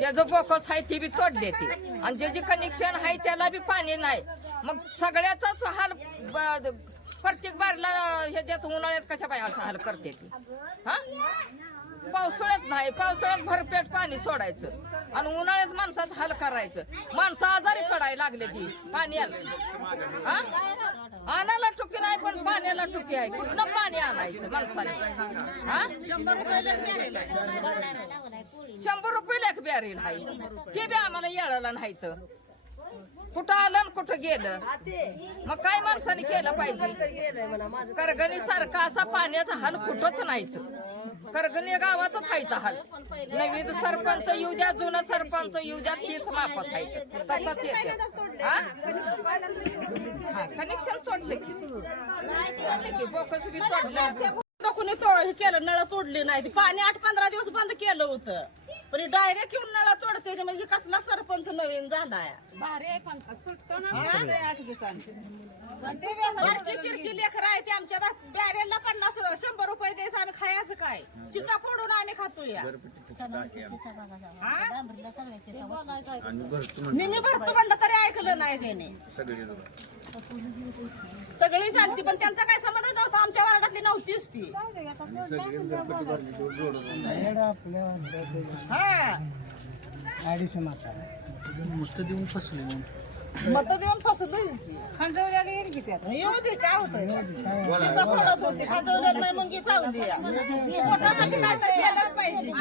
ज्याचं बोकस आहे ती बी तोड देते. आणि जे जे कनेक्शन आहे त्याला बी पाणी नाही. मग सगळ्याचाच हाल प्रत्येक बारला ह्याच्यात उन्हाळ्यात कशा पाहिजे असा हाल करते ती? हा? पावसाळ्यात नाही पावसाळ्यात भरपेट पाणी सोडायचं. आणि उन्हाळ्यात माणसाचं हाल करायचं. माणसं आजारी पडायला लागले ती पाण्याला हा? आणायला टुकी नाही पण पाण्याला टुकी आहे. कुठं पाणी आणायचं माणसाने? हा? शंभर रुपये लेख बिहारी नाही. ते बी आम्हाला येळाला नाही तर कुठं आलं आणि कुठं गेलं? मग काय माणसाने केलं पाहिजे? करगणी सारखा असा पाण्याचा हाल कुठंच नाही करगणी गावातच हायचा हाल. नवीन सरपंच येऊ द्या जुनं सरपंच येऊ द्या तीच माफत आहे तसंच येते. हा? कनेक्शन सोडले की. सोडले की बोकस बी सोडलं आता कोणी तो- हे केलं नळ तोडली नाही ती. पाणी आठ पंधरा दिवस बंद केलं होतं. पण डायरेक्ट येऊन नळ तोडते ते म्हणजे कसला सरपंच नवीन झालाय. बारकी चिरकी लेकर आहे ते आमच्या बॅरेलला पन्नास रु- शंभर रुपये द्यायचं आम्ही खायचं काय? चिचा फोडून आम्ही खातो या निमी भरतो म्हणलं तरी ऐकलं नाही त्याने. सगळी चालती पण त्यांचा काय संबंध नव्हता. आमच्या वार्डातली नव्हतीच ती. हा. अडीचशे माता देऊन फसले मत देऊन फसलोच ती येऊ दे काय होतं तिचा फोडत होती खाजवलेलं नाही मुंगी चावली या. पोटासाठी काय तर केलंच पाहिजे?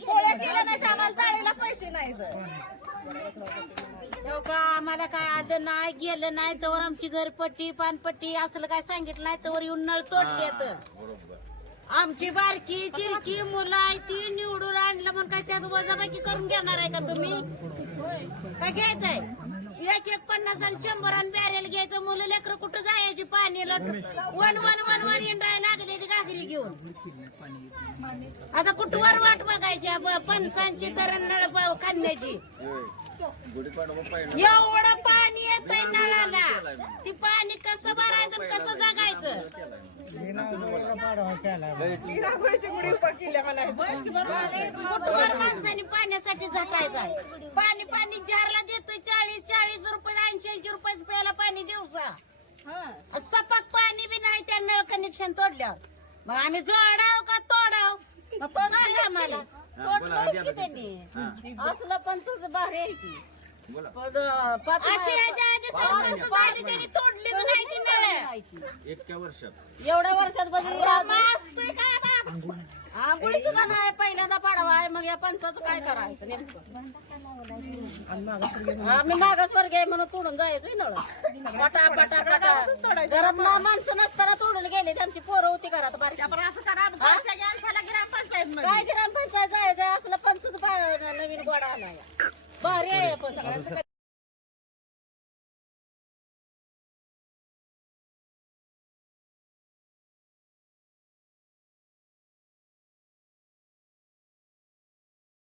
पोळ्या केल्या नाही तर आम्हाला डाळीला पैसे नाही का आम्हाला काय आलं नाही गेलं नाही तर आमची घरपट्टी पानपट्टी असलं काय सांगितलं नाही तर येऊन नळ तोडले आमची बारकी चिरकी मुलं आहे ती निवडून आणलं मग काय त्यात वजाबाकी करून घेणार आहे का तुम्ही? काय घ्यायचंय? एक एक पन्नास आणि शंभर आणि बॅरेल घ्यायचं. मुलं लेकरं कुठं जायची पाणीला वन वन वन वन इंडाय लागले ती घागरी घेऊन. आता कुठं वर वाट बघायची? पंचांची तरण नळ ब- काढण्याची एवढं पाणी येतंय नळाला. ती पाणी कसं भरायचं कसं जगायचं रांगोळीची गुढी उभा केल्या मला कुठवर माणसाने पाण्यासाठी झटायचं पाणी पाणी जारला देतोय चाळीस चाळीस रुपये ऐंशी ऐंशी रुपये प्यायला पाणी दिवसा. सपाक पाणी बी नाही त्या नळ कनेक्शन तोडल्यावर. मग आम्ही जोडाव का तोडाव? सांगा मला असलं पंचच भारी आहे की. अशी इतक्या वर्षात. एवढ्या वर्षात आंघोळी सुद्धा नाही पहिल्यांदा पाडवा आहे मग या पंचाचं काय करायचं नेमकं? आम्ही मागासवर्ग आहे म्हणून तोडून जायचो नळ. पटा पटा पटा. घरात मा- माणसं नसताना तोडून गेले त्यांची पोरं होती घरात बारकी. आपण असं करा भाषा घ्यायला ग्रामपंचायत काय ग्रामपंचायत जायचं? असलं पंचच बा- नवीन गोडा आलाय भारी आहे पण.